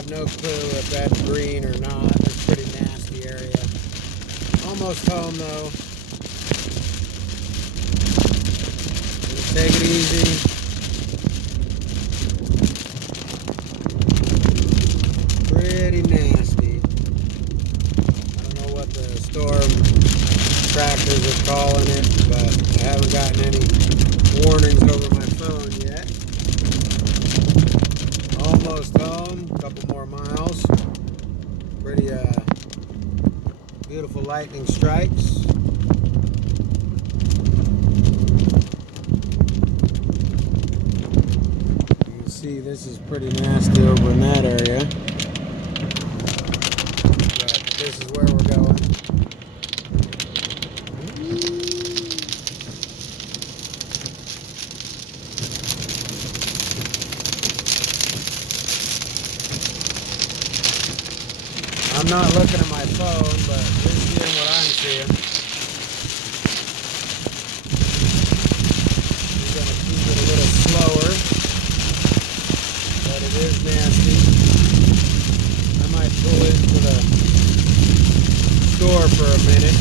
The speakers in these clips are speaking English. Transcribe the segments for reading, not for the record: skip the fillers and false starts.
have no clue if that's green or not. It's a pretty nasty area. Almost home though. Just take it easy. Pretty nasty. I don't know what the storm tractors are calling it, but I haven't gotten any warnings over my phone yet. Almost home, a couple more miles. Pretty beautiful lightning strikes. You can see this is pretty nasty over in that area. But this is where we're going. I'm not looking at my phone, but you're seeing what I'm seeing. I'm going to keep it a little slower, but it is nasty. I might pull into the store for a minute.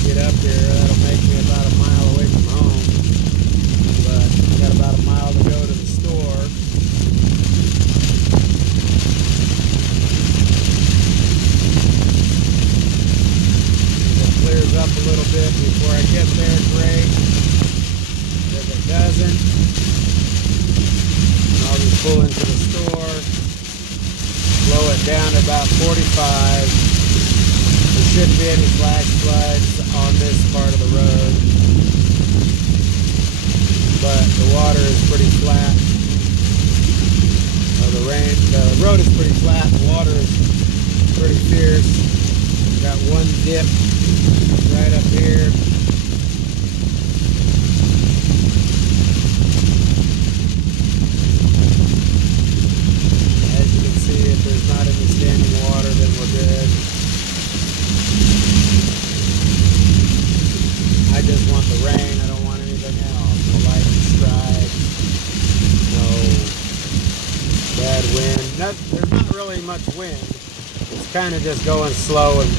Get up there, that'll make me about a mile away from home, but I got about a mile to go to the store. If it clears up a little bit before I get there, great. If it doesn't, I'll just pull into the store, slow it down to about 45. There shouldn't be any flash floods on this part of the road, but the water is pretty flat. The road is pretty flat. The water is pretty fierce. Got one dip right up here. As you can see, if there's not any standing water, then we're good. I just want the rain, I don't want anything else. No lightning strike, no bad wind. There's not really much wind. It's kind of just going slow and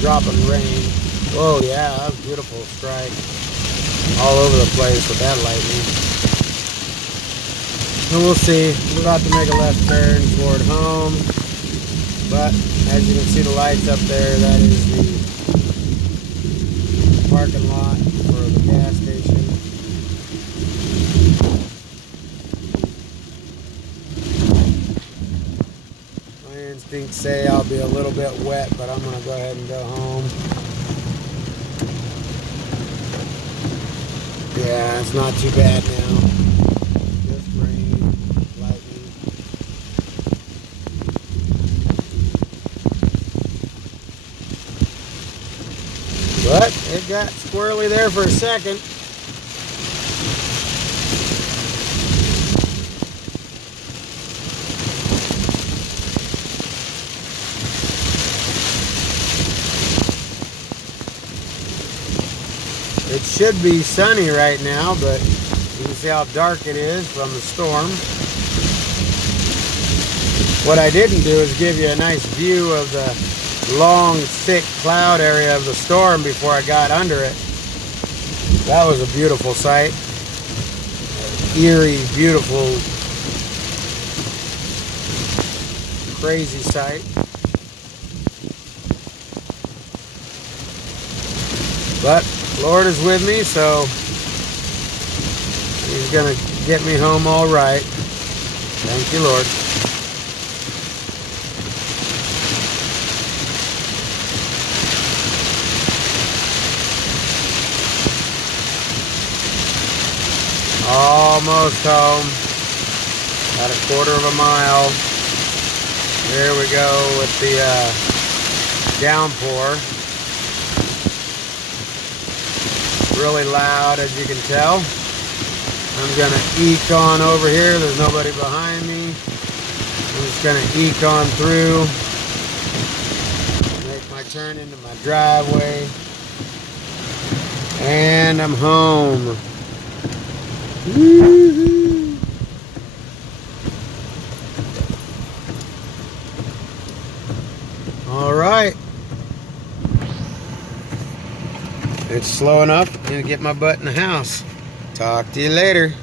dropping rain. Whoa, yeah, that was a beautiful strike. All over the place with that lightning. And we'll see. We're about to make a left turn toward home. But as you can see the lights up there, that is the parking lot for the gas station. My instincts say I'll be a little bit wet, but I'm going to go ahead and go home. Yeah, it's not too bad now. Just rain, lightning. But it got squirrely there for a second. It should be sunny right now, but you can see how dark it is from the storm. What I didn't do is give you a nice view of the long, thick cloud area of the storm before I got under it. That was a beautiful sight. Eerie, beautiful, crazy sight. But Lord is with me, so He's gonna get me home all right. Thank you, Lord. Almost home. About a quarter of a mile. Here we go with the downpour. Really loud, as you can tell. I'm gonna eke on over here. There's nobody behind me. I'm just gonna eke on through. Make my turn into my driveway. And I'm home. Woo-hoo. All right. It's slow enough. I'm gonna get my butt in the house. Talk to you later.